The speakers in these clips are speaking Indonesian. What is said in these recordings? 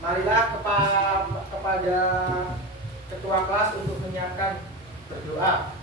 Marilah kepada ketua kelas untuk menyiapkan berdoa.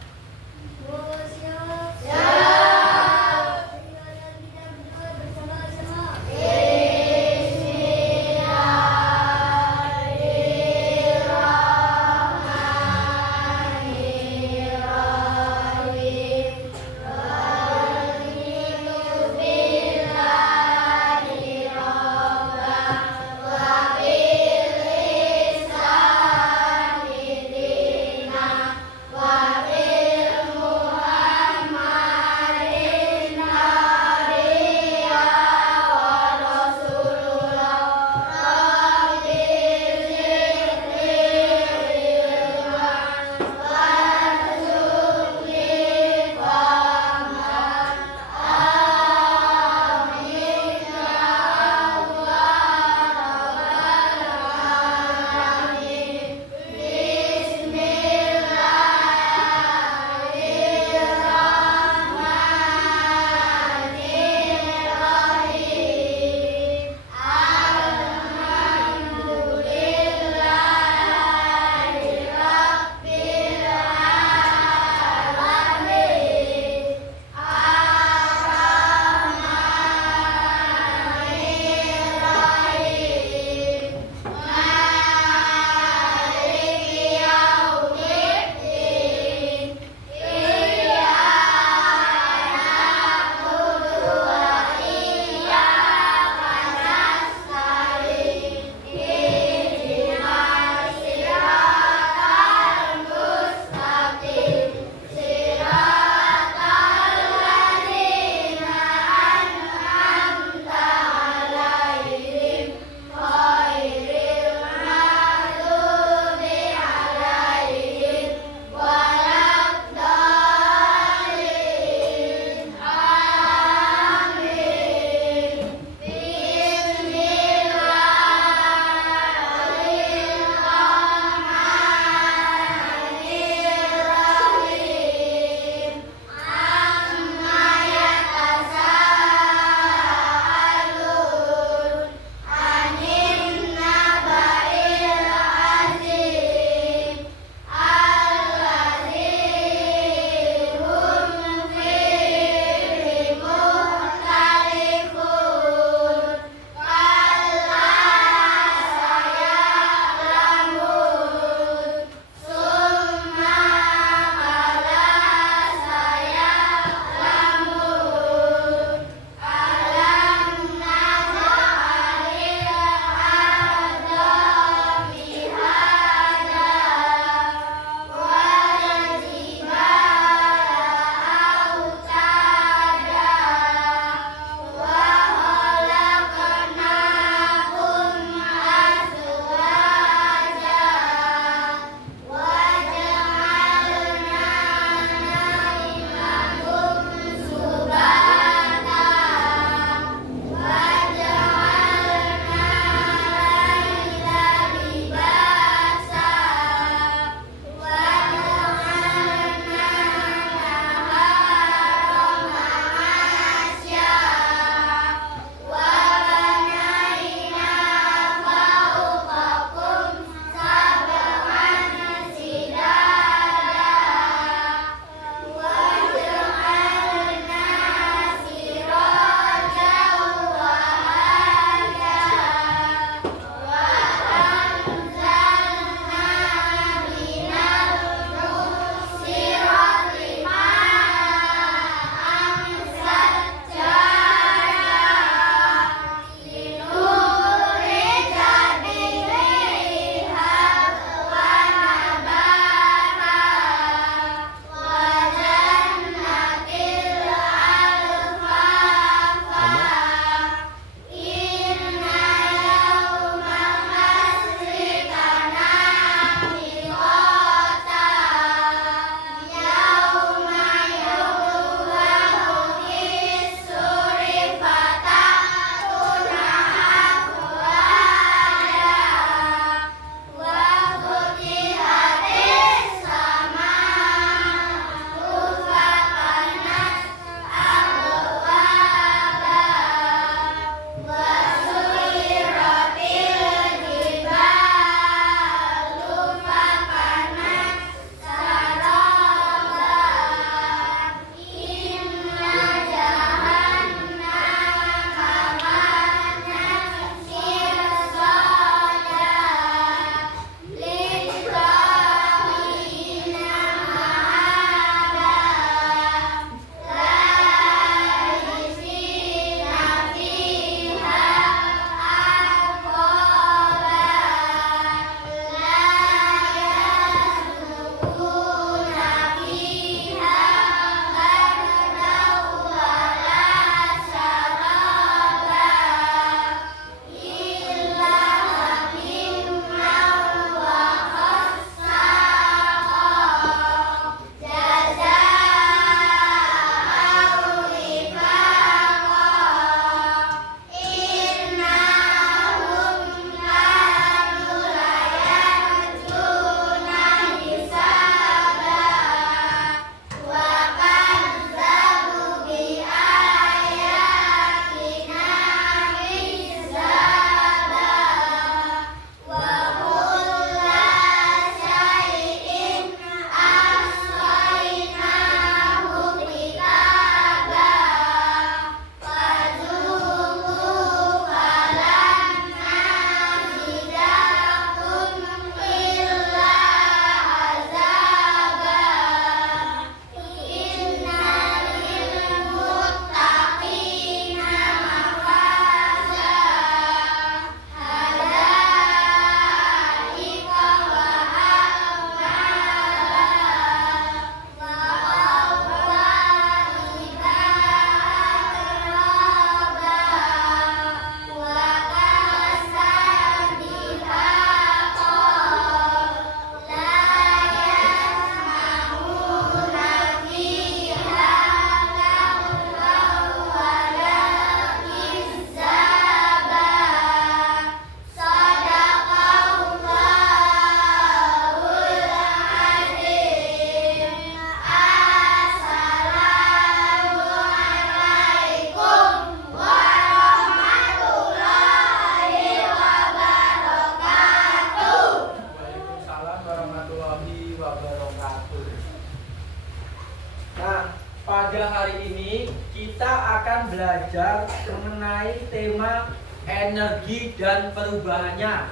energi dan perubahannya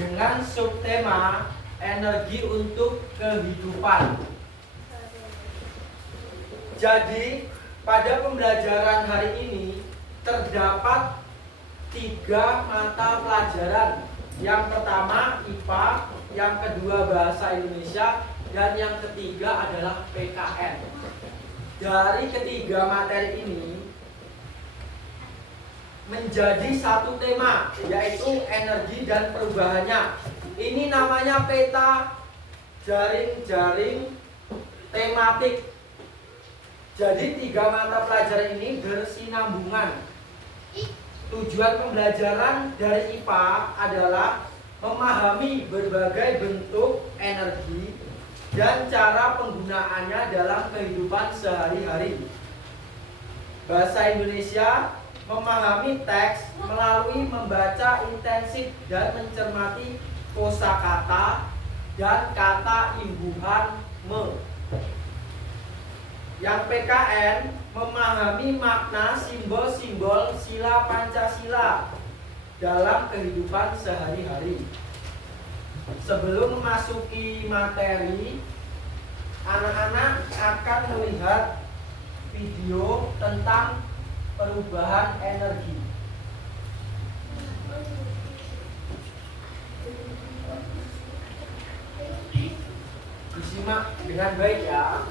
dengan subtema energi untuk kehidupan. Jadi pada pembelajaran hari ini terdapat 3 mata pelajaran. Yang pertama IPA, yang kedua Bahasa Indonesia, dan yang ketiga adalah PKN. Dari ketiga materi ini menjadi satu tema, yaitu energi dan perubahannya. Ini namanya peta jaring-jaring tematik. Jadi 3 mata pelajaran ini bersinambungan. Tujuan pembelajaran dari IPA adalah memahami berbagai bentuk energi dan cara penggunaannya dalam kehidupan sehari-hari. Bahasa Indonesia memahami teks melalui membaca intensif dan mencermati kosakata dan kata imbuhan me. Yang PKN memahami makna simbol-simbol sila Pancasila dalam kehidupan sehari-hari. Sebelum memasuki materi, anak-anak akan melihat video tentang perubahan energi. Disimak dengan baik ya.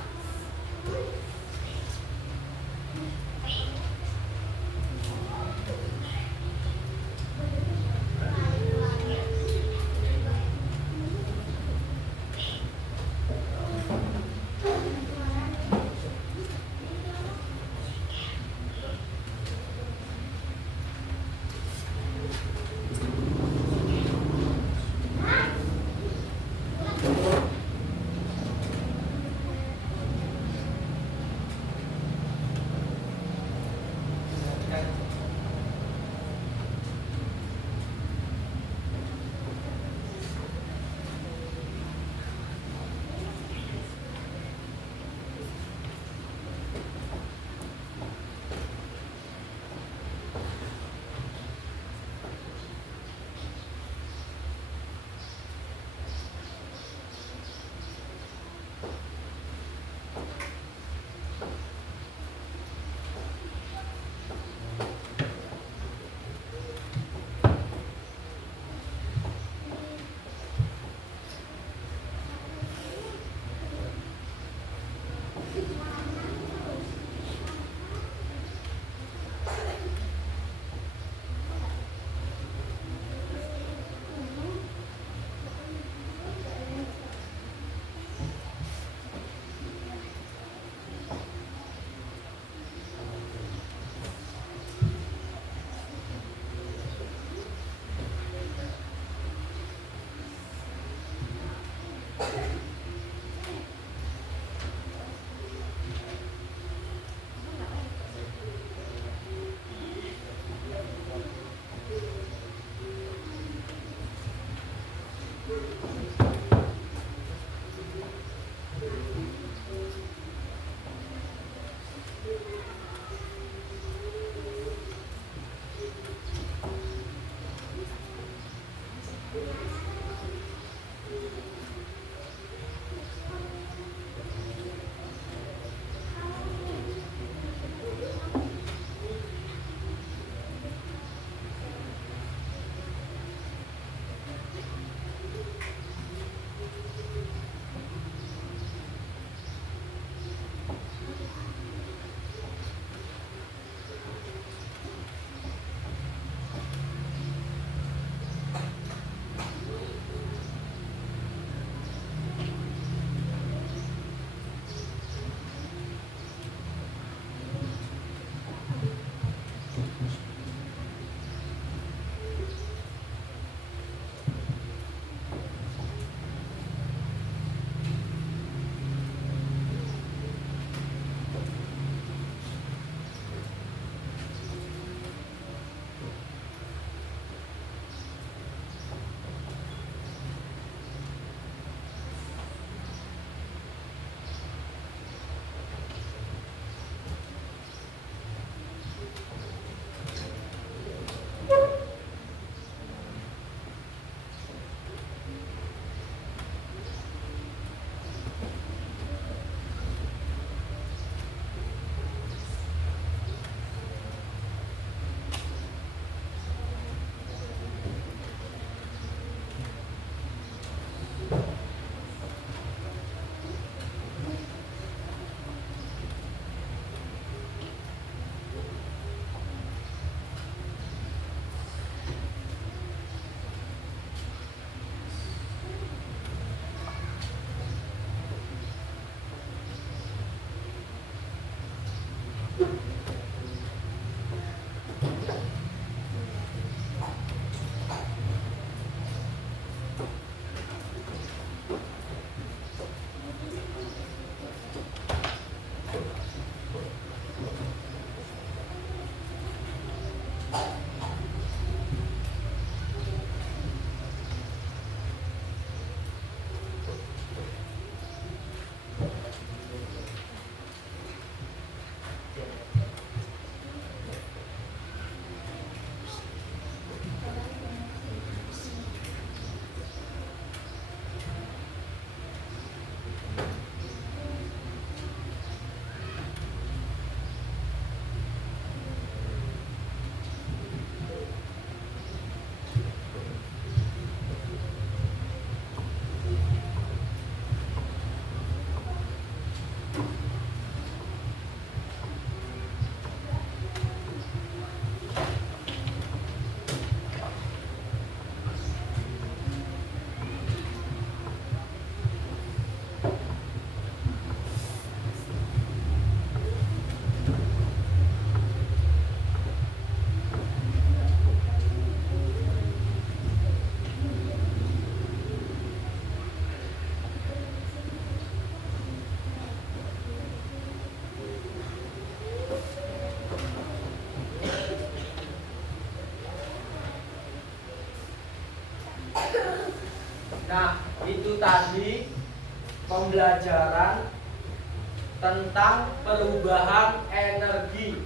Nah, itu tadi pembelajaran tentang perubahan energi.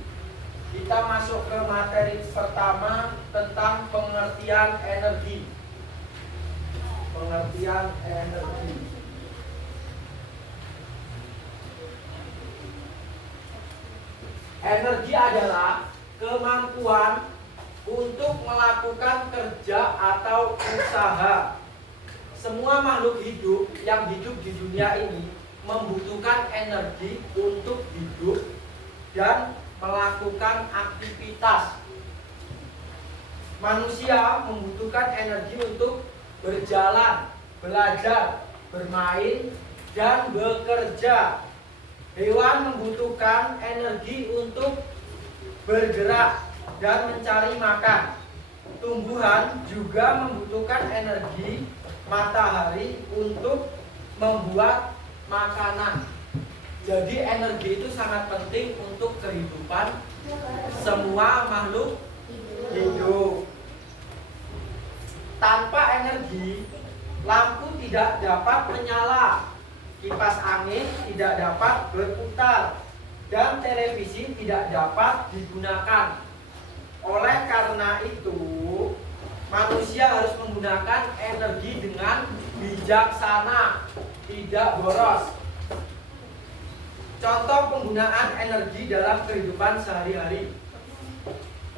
Kita masuk ke materi pertama tentang pengertian energi. Pengertian energi. Energi adalah kemampuan untuk melakukan kerja atau usaha. Semua makhluk hidup yang hidup di dunia ini membutuhkan energi untuk hidup dan melakukan aktivitas. Manusia membutuhkan energi untuk berjalan, belajar, bermain, dan bekerja. Hewan membutuhkan energi untuk bergerak dan mencari makan. Tumbuhan juga membutuhkan energi matahari untuk membuat makanan. Jadi energi itu sangat penting untuk kehidupan semua makhluk hidup. Tanpa energi, lampu tidak dapat menyala, kipas angin tidak dapat berputar, dan televisi tidak dapat digunakan. Oleh karena itu, manusia harus menggunakan energi dengan bijaksana, tidak boros. Contoh penggunaan energi dalam kehidupan sehari-hari.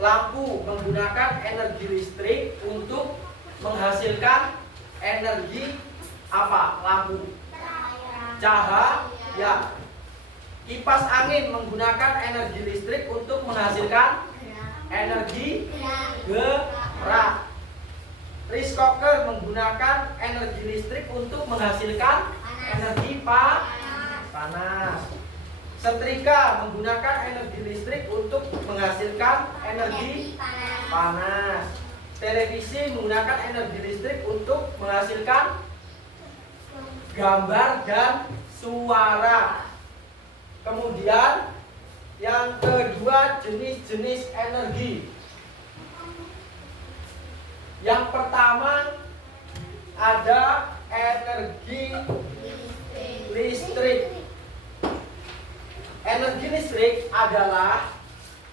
Lampu menggunakan energi listrik untuk menghasilkan energi apa? Lampu. Cahaya. Kipas angin menggunakan energi listrik untuk menghasilkan energi gerak. Rice cooker menggunakan energi listrik untuk menghasilkan energi panas. Setrika menggunakan energi listrik untuk menghasilkan energi panas. Televisi menggunakan energi listrik untuk menghasilkan gambar dan suara. Kemudian yang kedua, jenis-jenis energi. Yang pertama ada energi listrik. Energi listrik adalah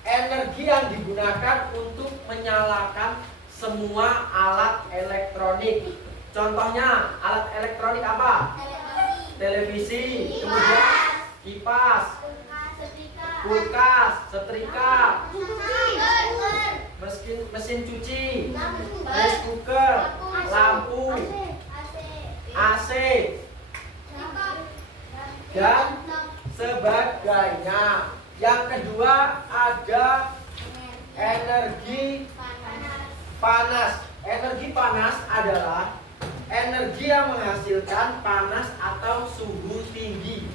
energi yang digunakan untuk menyalakan semua alat elektronik. Contohnya alat elektronik apa? Televisi, kemudian kipas, kulkas, setrika, mesin cuci, rice cooker, lampu, AC, dan sebagainya. Yang kedua ada energi panas. Energi panas adalah energi yang menghasilkan panas atau suhu tinggi.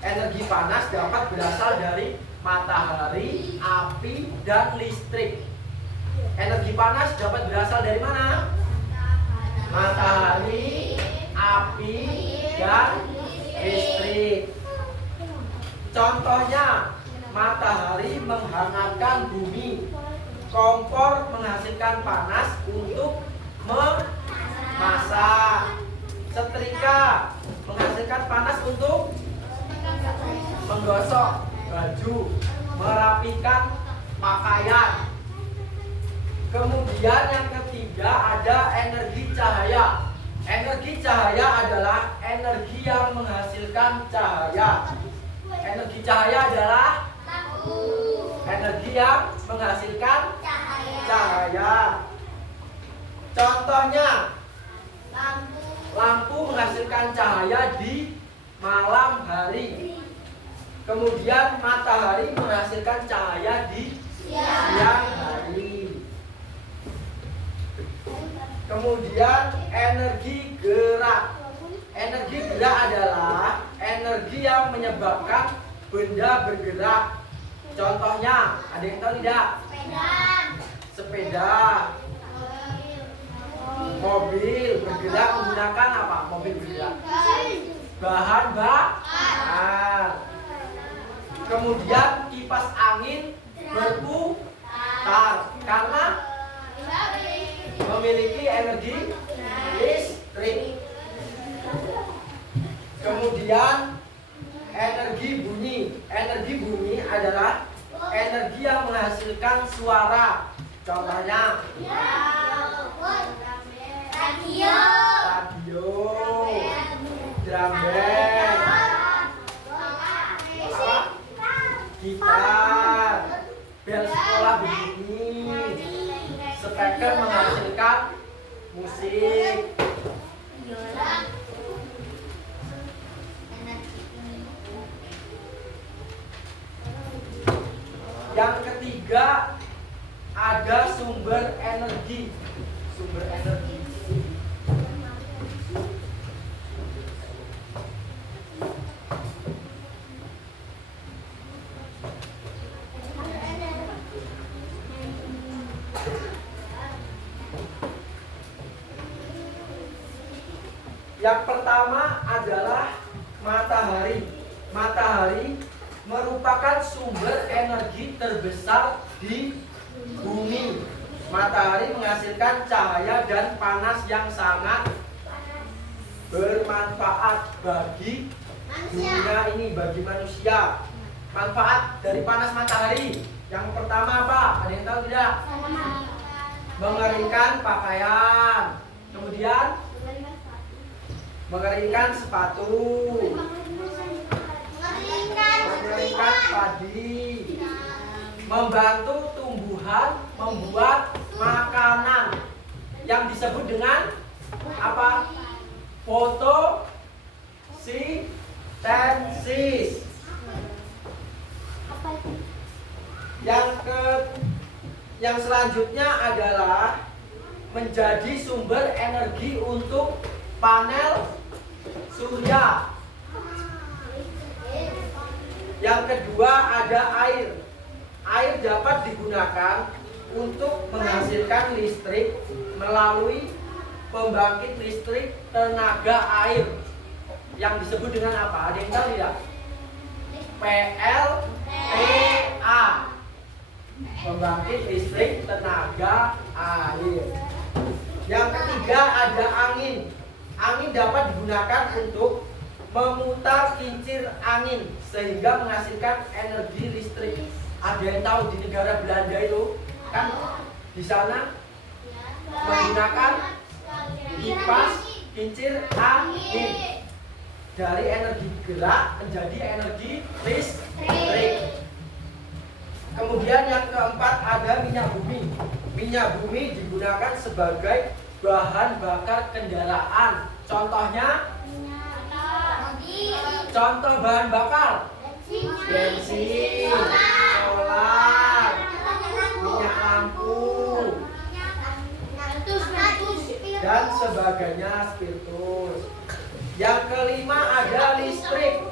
Energi panas dapat berasal dari matahari, api, dan listrik. Energi panas dapat berasal dari mana? Matahari, api, dan listrik. Contohnya, matahari menghangatkan bumi, kompor menghasilkan panas untuk memasak, setrika menghasilkan panas untuk menggosok baju, merapikan pakaian. Kemudian yang ketiga ada energi cahaya. Energi cahaya adalah energi yang menghasilkan cahaya. Energi cahaya adalah energi yang menghasilkan cahaya. Contohnya, lampu menghasilkan cahaya di malam hari. Kemudian matahari menghasilkan cahaya di siang hari. Kemudian energi gerak. Energi gerak adalah energi yang menyebabkan benda bergerak. Contohnya, ada yang tahu tidak? Sepeda. Mobil bergerak menggunakan apa? Mobil bergerak bahan bakar. Kemudian kipas angin berputar karena memiliki energi drum band. Apa? Gitar. Bel sekolah berbunyi. Speaker menghasilkan musik. Yang ketiga ada sumber energi. Sumber energi. Yang pertama adalah matahari. Matahari merupakan sumber energi terbesar di bumi. Matahari menghasilkan cahaya dan panas yang sangat bermanfaat bagi dunia ini, bagi manusia. Manfaat dari panas matahari. Yang pertama apa? Ada yang tahu tidak? Mengeringkan pakaian. Kemudian mengeringkan sepatu, mengeringkan padi, membantu tumbuhan membuat makanan yang disebut dengan apa? Fotosintesis. Yang selanjutnya adalah menjadi sumber energi untuk panel surya. Yang kedua ada air. Air dapat digunakan untuk menghasilkan listrik melalui pembangkit listrik tenaga air yang disebut dengan apa? Ada yang tahu tidak? PLTA. Pembangkit listrik tenaga air. Yang ketiga ada angin. Angin dapat digunakan untuk memutar kincir angin sehingga menghasilkan energi listrik. Ada yang tahu di negara Belanda itu kan di sana menggunakan kipas kincir angin dari energi gerak menjadi energi listrik. Kemudian yang keempat ada minyak bumi. Minyak bumi digunakan sebagai bahan bakar kendaraan. Contohnya? Contoh bahan bakar? Bensin, solar, minyak lampu, dan sebagainya, spiritus. Yang kelima ada listrik.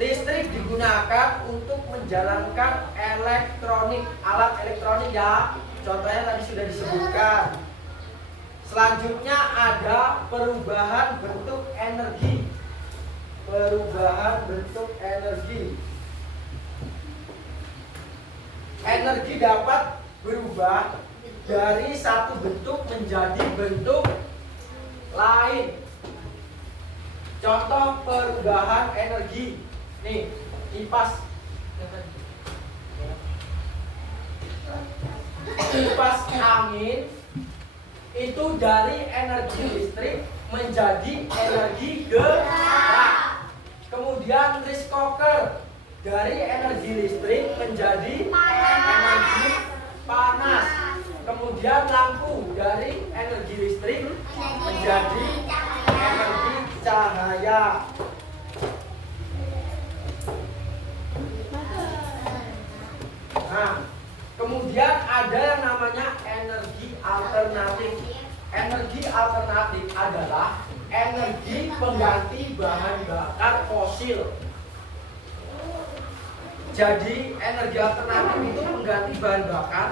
Listrik digunakan untuk menjalankan elektronik, alat elektronik ya. Contohnya tadi sudah disebutkan. Selanjutnya ada perubahan bentuk energi. Perubahan bentuk energi. Energi dapat berubah dari satu bentuk menjadi bentuk lain. Contoh perubahan energi. Nih, kipas. Kipas angin itu dari energi listrik menjadi energi gerak. Kemudian rice cooker dari energi listrik menjadi energi panas. Kemudian lampu dari energi listrik menjadi energi cahaya. Nah, kemudian ada yang namanya energi alternatif. Energi alternatif adalah energi pengganti bahan bakar fosil. Jadi energi alternatif itu pengganti bahan bakar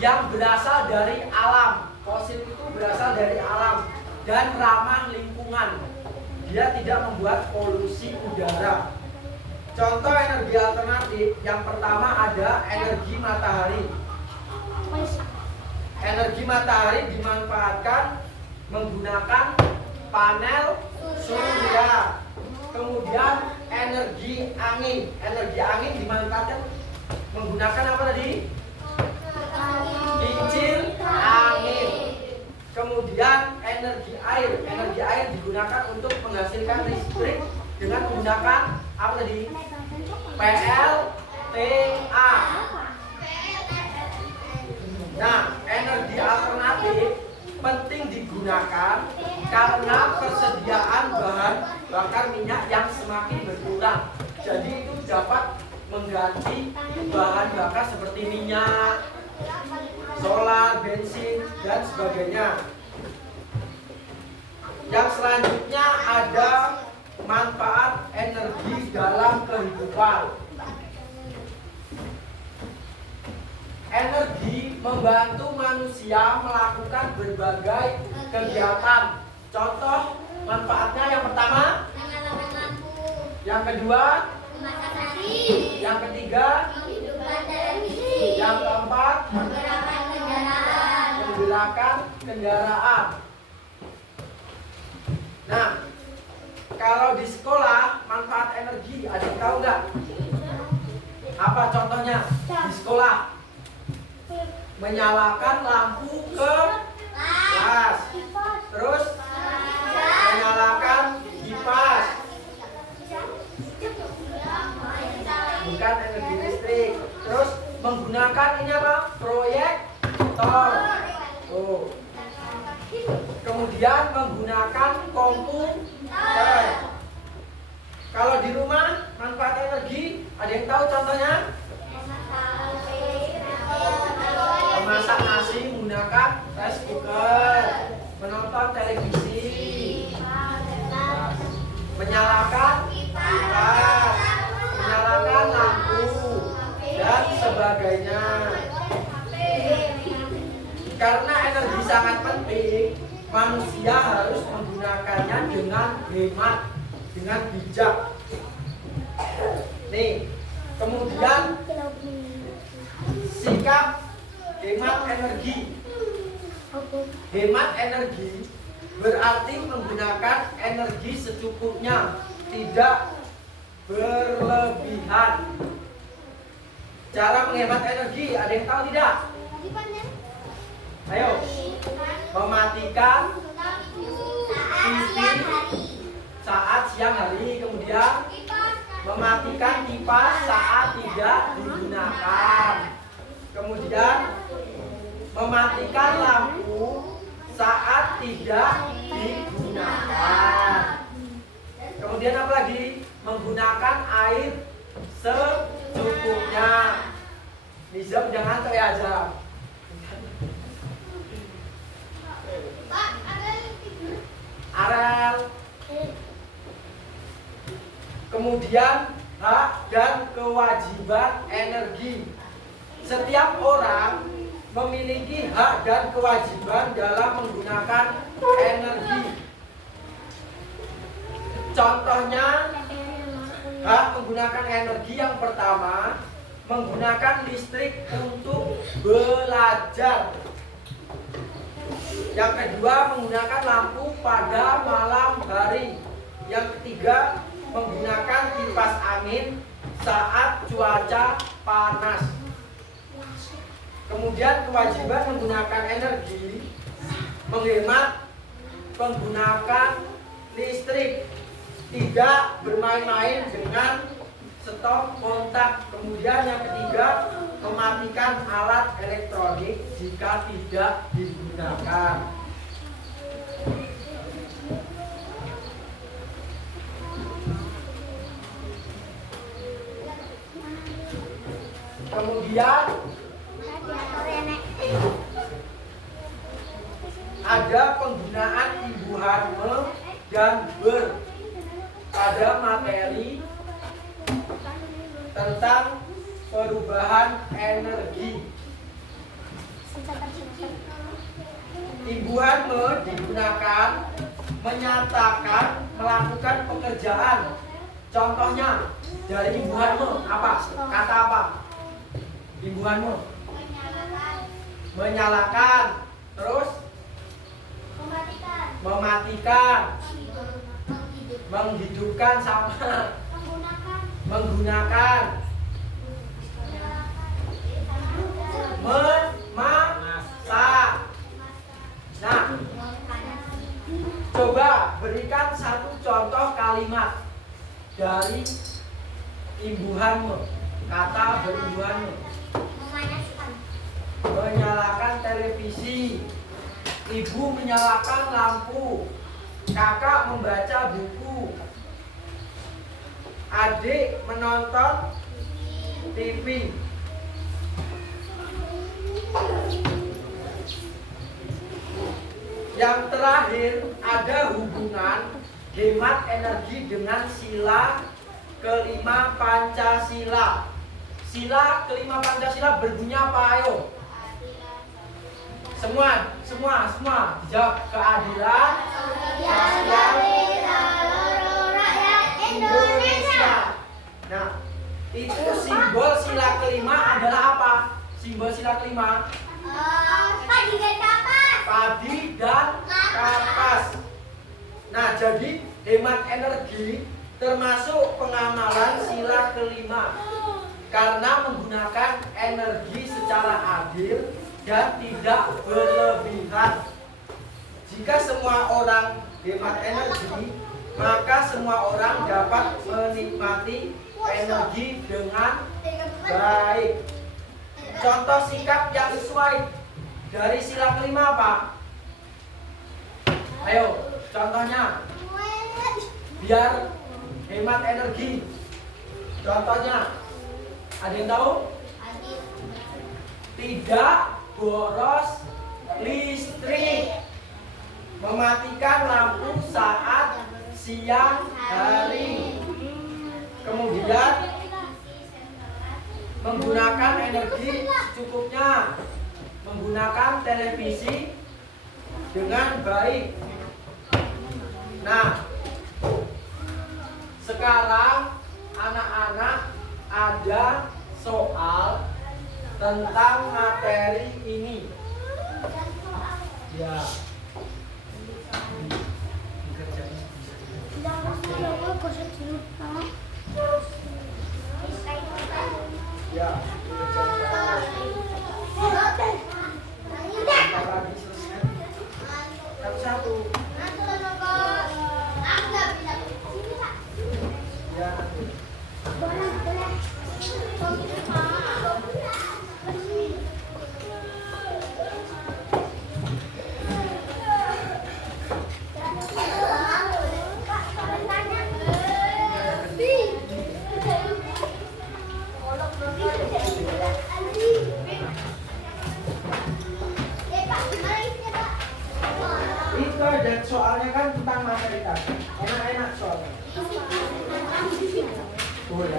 yang berasal dari alam. Fosil itu berasal dari alam dan ramah lingkungan. Dia tidak membuat polusi udara. Contoh energi alternatif yang pertama ada energi matahari. Energi matahari dimanfaatkan menggunakan panel surya. Kemudian energi angin. Energi angin dimanfaatkan menggunakan apa tadi? Kincir angin. Kemudian energi air. Energi air digunakan untuk menghasilkan listrik dengan menggunakan apa tadi? PLTA. Nah, energi alternatif penting digunakan karena persediaan bahan bakar minyak yang semakin berkurang. Jadi itu dapat mengganti bahan bakar seperti minyak, solar, bensin, dan sebagainya. Yang selanjutnya ada manfaat energi dalam kehidupan. Energi membantu manusia melakukan berbagai kegiatan. Contoh manfaatnya yang pertama, menyalakan lampu, yang kedua, memasak nasi, yang ketiga, menghidupkan televisi, yang keempat, menggerakkan kendaraan. menggerakkan kendaraan. Nah, kalau di sekolah manfaat energi ada yang tahu nggak? Apa contohnya di sekolah? Menyalakan lampu ke kelas, terus menyalakan kipas, bukan energi listrik. Terus menggunakan ini apa? Proyektor. Oh. Kemudian menggunakan komputer. Kalau di rumah manfaat energi ada yang tahu contohnya? Memasak nasi menggunakan rice cooker, menonton televisi, menyalakan kipas, menyalakan lampu, dan sebagainya. Karena energi sangat penting, manusia harus menggunakannya dengan hemat, dengan bijak. Nih, kemudian sikap hemat energi. Hemat energi berarti menggunakan energi secukupnya, tidak berlebihan. Cara menghemat energi, ada yang tahu tidak? Ayo, mematikan TV saat siang hari, kemudian mematikan kipas saat tidak digunakan, kemudian mematikan lampu saat tidak digunakan, kemudian apa lagi? Menggunakan air secukupnya. Nizam jangan kayak aja. Arel. Kemudian hak dan kewajiban energi. Setiap orang memiliki hak dan kewajiban dalam menggunakan energi. Contohnya hak menggunakan energi yang pertama, menggunakan listrik untuk belajar. Yang kedua, menggunakan lampu pada malam hari. Yang ketiga, menggunakan kipas angin saat cuaca panas. Kemudian kewajiban menggunakan energi, menghemat menggunakan listrik, tidak bermain-main dengan stop kontak. Kemudian yang ketiga, mematikan alat elektronik jika tidak digunakan. Kemudian ada penggunaan ibu hamil dan ber pada materi tentang perubahan energi. Imbuhan digunakan menyatakan melakukan pekerjaan. Contohnya dari imbuhan apa? Kata apa? Imbuhan menyalakan, terus mematikan, menghidupkan sama, menggunakan, memasak. Nah, Coba berikan satu contoh kalimat dari imbuhanmu. Kata berimbuhanmu. Memanaskan. Menyalakan televisi. Ibu menyalakan lampu. Kakak membaca buku. Adik menonton TV. Yang terakhir ada hubungan hemat energi dengan sila kelima Pancasila. Sila kelima Pancasila berbunyi apa? Ayo. Semua dijawab. Keadilan sosial Seluruh rakyat Indonesia. Nah, itu simbol sila kelima adalah apa? Simbol sila kelima Padi dan kapas. padi dan kapas. Nah, jadi hemat energi termasuk pengamalan sila kelima karena menggunakan energi secara adil dan tidak berlebihan. Jika semua orang hemat energi, maka semua orang dapat menikmati energi dengan baik. Contoh sikap yang sesuai dari sila kelima apa? Ayo, contohnya biar hemat energi. Contohnya, ada yang tahu? Tidak boros listrik. Mematikan lampu saat siang hari. Kemudian menggunakan energi secukupnya. Menggunakan televisi dengan baik. Nah, sekarang anak-anak ada soal tentang materi ini. Ya. Ya, satu. Ya. Itu ada soalnya kan tentang materi tadi. Enak-enak soalnya. Boleh.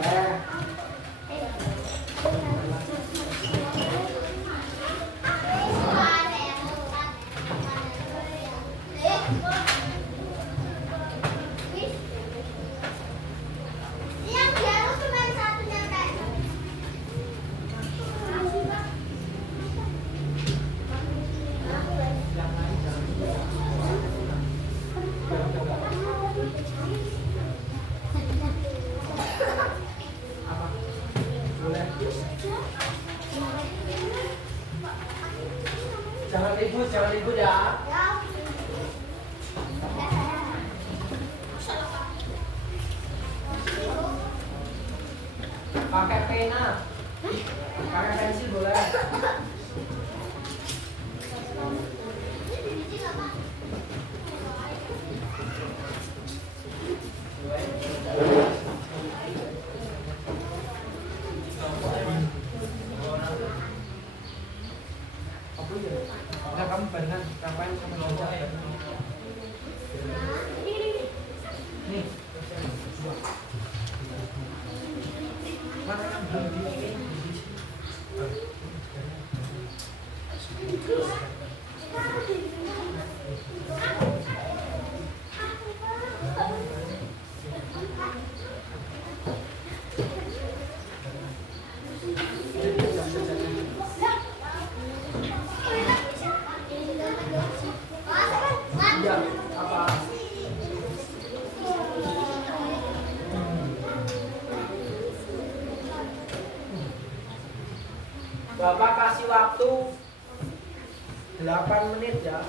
Apa? Boleh. Jangan ribut ya. Pakai pena. Pakai pensil boleh. Udah kamu barengan ngapain sama Nonja? Nih. Mana yang belum dibikin? Iya, apa? Bapak kasih waktu 8 menit ya.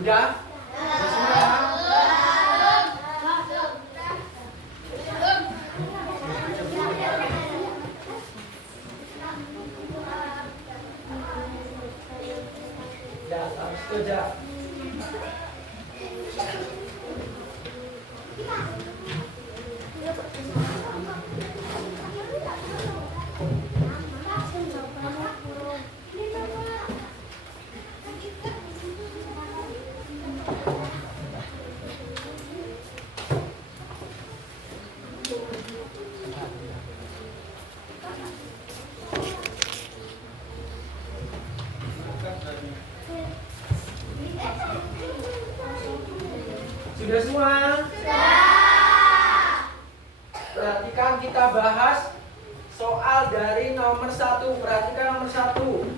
Udah? Udah semua? Ya, habis itu aja. Sudah semua? Perhatikan kita bahas soal dari nomor 1. Perhatikan nomor 1.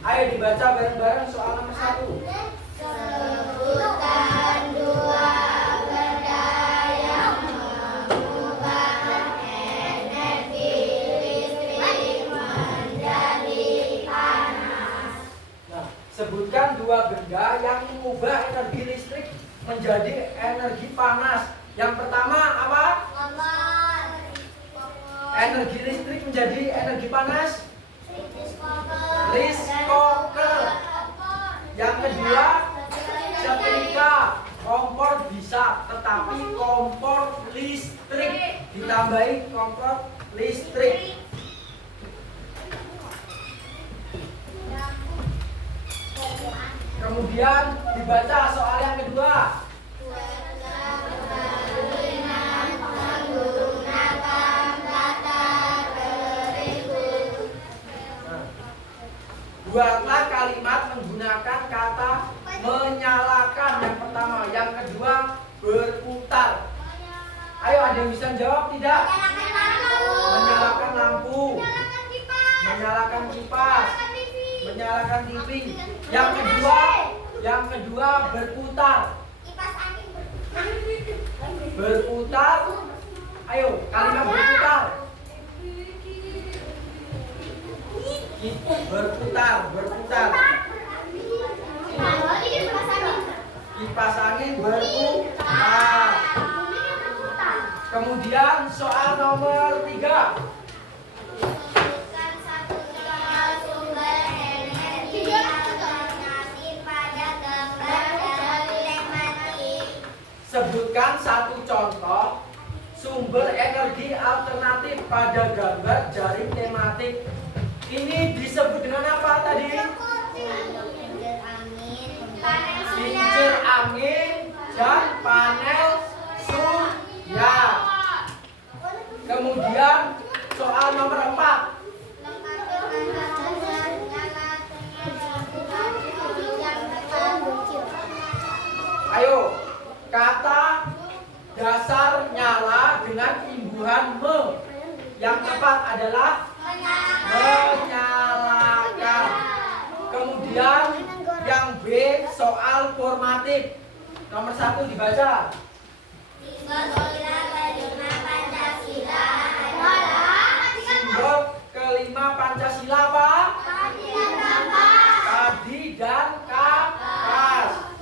Ayo dibaca bareng-bareng soal nomor 1. Sebutkan dua benda yang mengubah energi listrik menjadi panas. Nah, sebutkan dua benda yang mengubah energi listrik menjadi energi panas. Yang pertama apa? Energi listrik menjadi energi panas. Rice cooker. Yang kedua, setrika. Kompor bisa, tetapi kompor listrik. Ditambahi kompor listrik. Kemudian dibaca soal yang kedua. Buatlah kalimat menggunakan kata menyalakan yang pertama, yang kedua berputar. Ayo, ada yang bisa jawab tidak? Menyalakan lampu, menyalakan kipas, menyalakan TV. Yang kedua berputar. Berputar. Ayo, kalimat berputar. Berputar. Kipas angin berputar. Kemudian soal nomor 3. Bukan satu-satunya sumber energi alternatif pada gambar dari tematik. Sebutkan satu contoh sumber energi alternatif pada gambar jaring tematik. Ini disebut dengan apa tadi? Kincir angin dan panel surya. Kemudian soal nomor 4. Ayo, kata dasar nyala dengan imbuhan me. Yang tepat adalah menyalakan. Kemudian yang B soal formatif. Nomor 1 dibaca. Simbol kelima Pancasila apa? Padi dan kapas.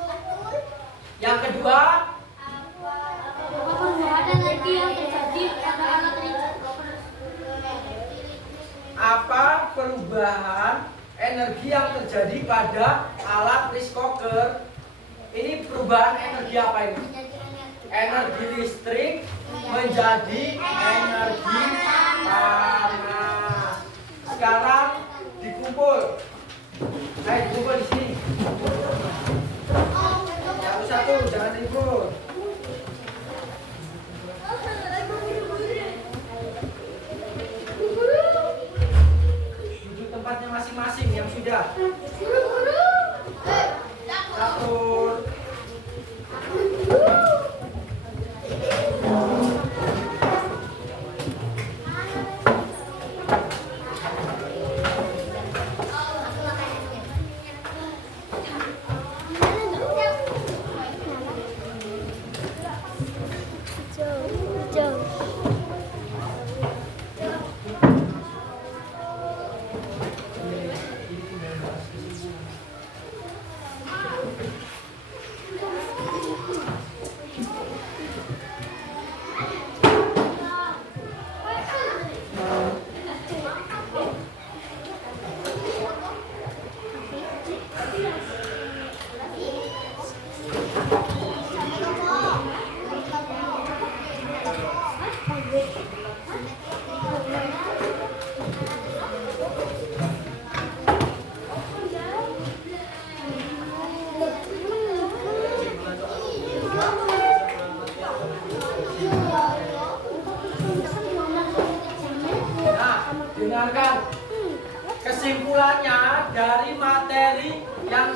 Yang kedua, apa perubahan energi yang terjadi pada alat rice cooker? Ini perubahan energi apa ini? Energi listrik menjadi energi panas. Sekarang dikumpul. Ayo dikumpul di sini. Satu, jangan ribut. Duduk tempatnya masing-masing yang sudah. Satu.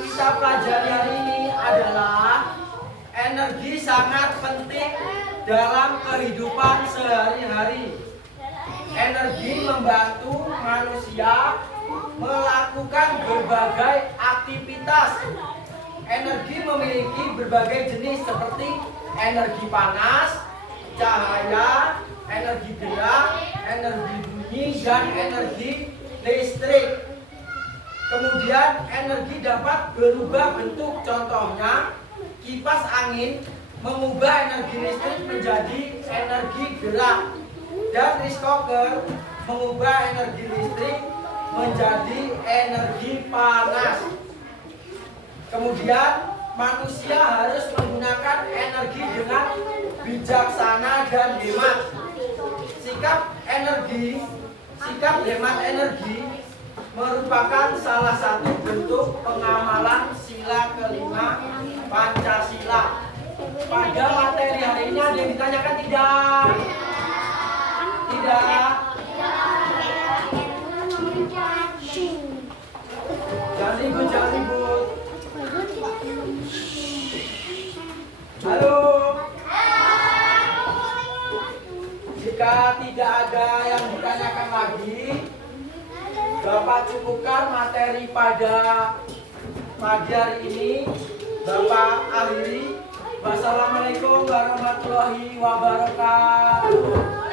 kita pelajari hari ini adalah energi sangat penting dalam kehidupan sehari-hari. Energi membantu manusia melakukan berbagai aktivitas. Energi memiliki berbagai jenis seperti energi panas, cahaya, energi gerak, energi bunyi, dan energi listrik. Kemudian energi dapat berubah bentuk, contohnya kipas angin mengubah energi listrik menjadi energi gerak, dan rice cooker mengubah energi listrik menjadi energi panas. Kemudian manusia harus menggunakan energi dengan bijaksana dan hemat. Sikap hemat energi merupakan salah satu bentuk pengamalan sila kelima Pancasila. Pada materi hari ini ada yang ditanyakan tidak? Tidak. Jangan ribut. Halo. Jika tidak ada yang ditanyakan lagi, Bapak cukupkan materi pada pagi hari ini. Bapak akhiri. Wassalamualaikum warahmatullahi wabarakatuh.